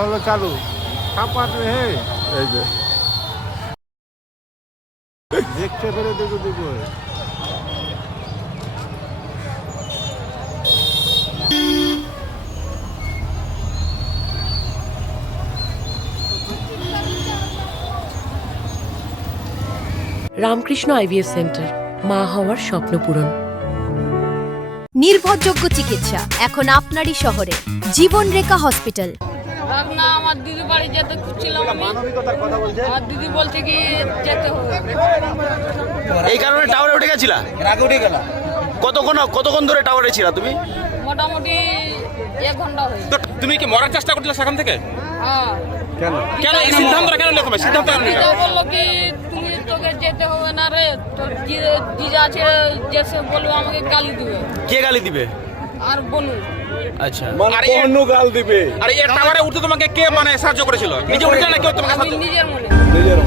হলো চালু কাপাতে হে এই যে দেখতে পেরে দেখো দেখো রামকৃষ্ণ আইভিএফ সেন্টার, মা হওয়ার স্বপ্ন পূরণ। নির্ভরযোগ্য চিকিৎসা এখন আপনারই শহরে, জীবনরেখা হসপিটাল। না, আমার দিদি বাড়ি যেতে খুঁজছিলাম আমি। আমার দিদি বলছে কি যেতে হবে। এই কারণে টাওয়ারে উঠে গেছিলা? আগে উঠে গেলাম। কতক্ষণ ধরে টাওয়ারে ছিলা তুমি? মোটামুটি 1 ঘন্টা হয়ে তো তুমি কি মরার চেষ্টা করছিলে সেখান থেকে? হ্যাঁ। কেন এই সিদ্ধান্তটা কেন নিলে? তোমার সিদ্ধান্ত কেন নিলে? দিদা বললো কি তুমি তোকে যেতে হবে না রে, তোর দিদা আছে যেসে বলবো আমাকে গালি দিবে। কে গালি দিবে? আর বলু আচ্ছা, আর এই গাল দিবে। আর এই টাওয়ারে উঠতে তোমাকে কে মানে সাহায্য করেছিল? নিজে উঠে না কেউ তোমাকে আমি সাহায্য? নিজের মনে নিজের